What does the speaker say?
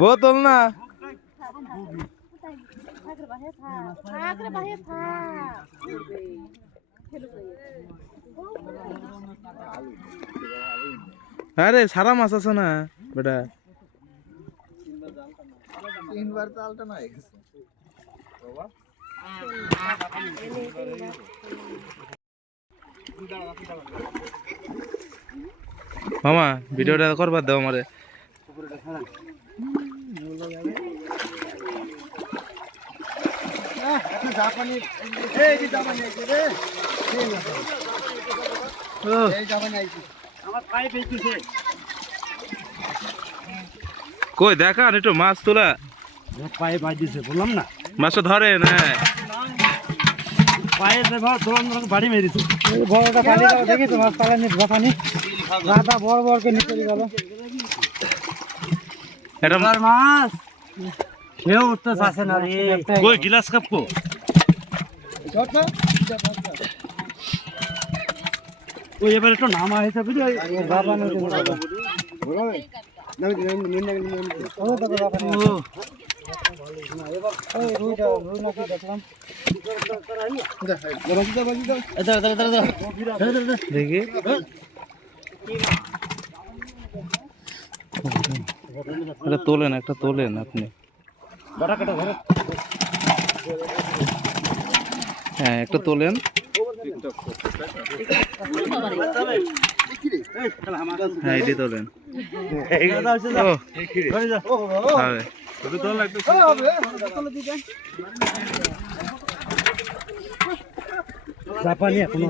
বোতল না আরে সারা মাছ আছে না বেটা তিনবার চালটা না মামা ভিডিওটা করবার দাও আমারে কই দেখান একটু মাছ তোলা পায়ে বাজ দিছে বললাম না মাছটা ধরে না পায়ে দোলন বাড়ি মেরেছে বড়টা পানি দাও দেখি তোমার পালানি পানি রাধা বড় বড় কে নিচে গেল এটা মাছ কেউ উঠতে চাচ্ছে না রে কই গিলাস কাপ কো ওই এবার একটু নামা হয়েছে বুঝলি বাবা না দেখি এটা তোলেন একটা তোলেন আপনি হ্যাঁ একটা তোলেন হ্যাঁ এটি তোলেন জাপানি এখনো